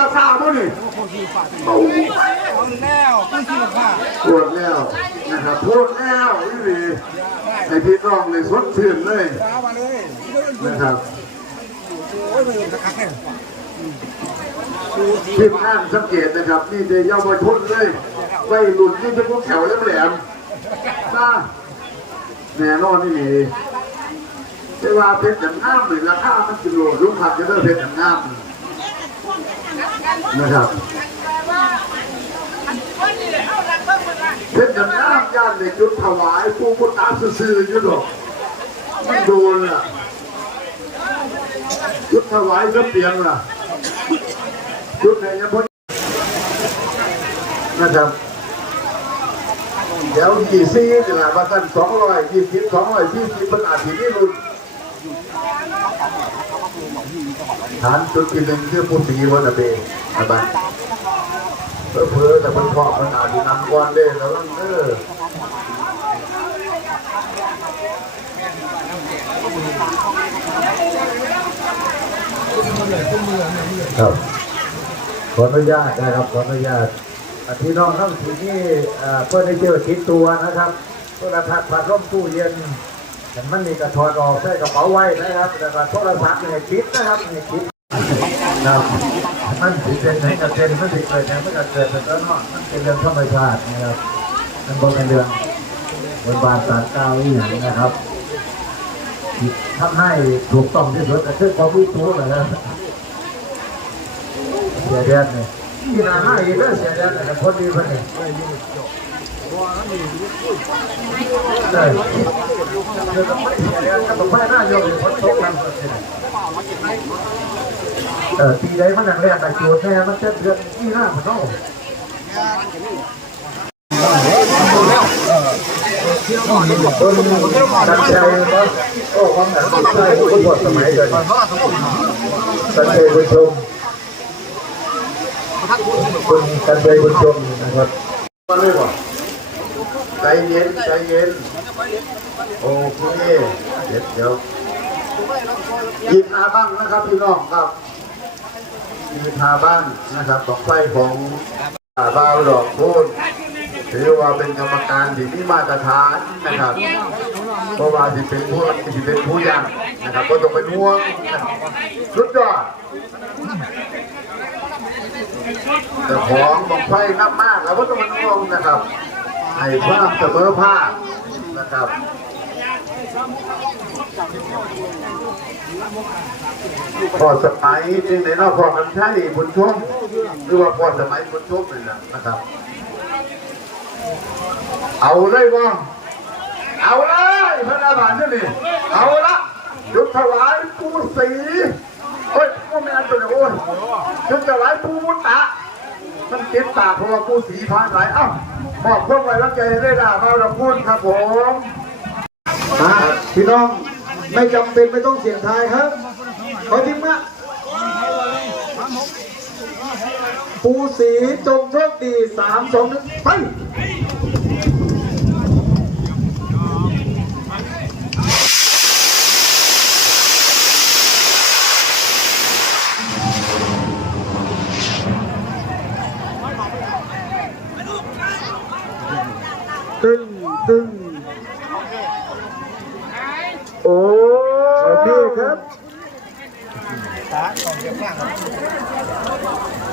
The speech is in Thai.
ราคาบ่นี่โอ้เอาแล้วผู้ที่ราคาปวดแล้วนะครับปวดแล้วนี่ดีให้พี่น้องเลยสดชื่นเลยเอามาเลยนะครับโอ้ยมันราคาแค่ทีมงานสังเกตนะครับนี่เดเยาวชนเลยวัยรุ่นนี่เป็นพวกแถวแหลมๆนะแน่นอนนี่ดีแต่ว่าเพชรอย่างงามเลยราคามันกิโลลุงขับจะได้เพชรอย่างงาม นะครับเพชรอย่างงามย่านในจุดถวายผู้พุทธาซื่ออยู่ดอกมันโดนล่ะจุดถวายก็เปลี่ยนล่ะชุดไหนยังพ้นะครับเดี๋ยวยี่สิบนี่แหละมากันสองร้อยยี่สิบสองร้อยยี่สิบมันอาจจะนี่รุ่นฐานจุดที่หนึ่งคือผู้สีวันละเบนะครับเพื่อเพื่อแต่มัน พอมันอาจจะนำก้อนเล่แล้วนั่นเออครับขออนุญาตนะครับขออนุญาตพี่น้องทั้งที่นี่เพื่อนได้เจอคิดตัวนะครับโทรทัศน์พัดลมตู้เย็น แต่มันมีกระถอดออกใส่กระเป๋าไว้นะครับแล้วก็โทรศัพท์เนี่ยคิดนะครับเนี่ยคิดครับมันสิเป็นไหนกับเป็นมันสิเกิดไหนมันก็เกิดแต่ก็นาะมันเป็นเรื่องธรรมชาตินะครับมันเป็นเรื่องบนบานสารกล่าวอหย่างนะครับทำให้ถูกต้องที่สุดก็คือความรู้ตัวนะครับเสียเดือนเนี่ยที่นาห้าอีกแล้วเสียเดือนแต่คนดีคนนี้ใช่เดี๋ยวต้องไปเสียเดือนก็ต้องไปหน้าโย มอยู่คนโตกันเออปีใดมันหนังแรกแต่จูดแม่มันจะเดือนที่หน้าผมต้องคนกันใจก็โอ้ความหนังใช่คนหมดสมัยเลยกันใจผู้ชมคุณกันใจคุณชมนะครับมาเลยวะ ใจเย็นใจเย็น โอเคเดี๋ยวเดี๋ยวหยิบอาบ้างนะครับพี่น้องครับหยิบอาบ้างนะครับดอกไฟของอาบ้าดอกพูนถือว่าเป็นกรรมการที่มีมาตรฐานนะครับเพราะว่าที่เป็นผู้ที่เป็นผู้ยังนะครับก็ต้องเป็นห่วงสุดยอดแต่ของบอกไฟนับมากแล้วก็ต้องมันงงนะครับ ให้ภาพเสมอภาพนะครับพอสมัยจริงในนอกพอกันใช่บุญชมหรือว่าพอสมัยบุญชมนี่นะนะครับ เอาเลยวะเอาเลยพระนาบาลนี่นี่เอาละยุดถวายปูสีโอ้ยก็ไม่อันตัวเนี่ยโอ้ยยุดถวายปูมุตตะมันเจ็บปากเพราะว่าผู้สีพานหลายเอ้า มอบพวกไว้รับใจได้ด่ามาเราพูดครับผมอ่าพี่น้องไม่จำเป็นไม่ต้องเสี่ยงทายครับขอทิ้งมะปูสีจงโชคดีสามสองหนึ่งไป ตึ้งตึ้งโอ้โอเคครับ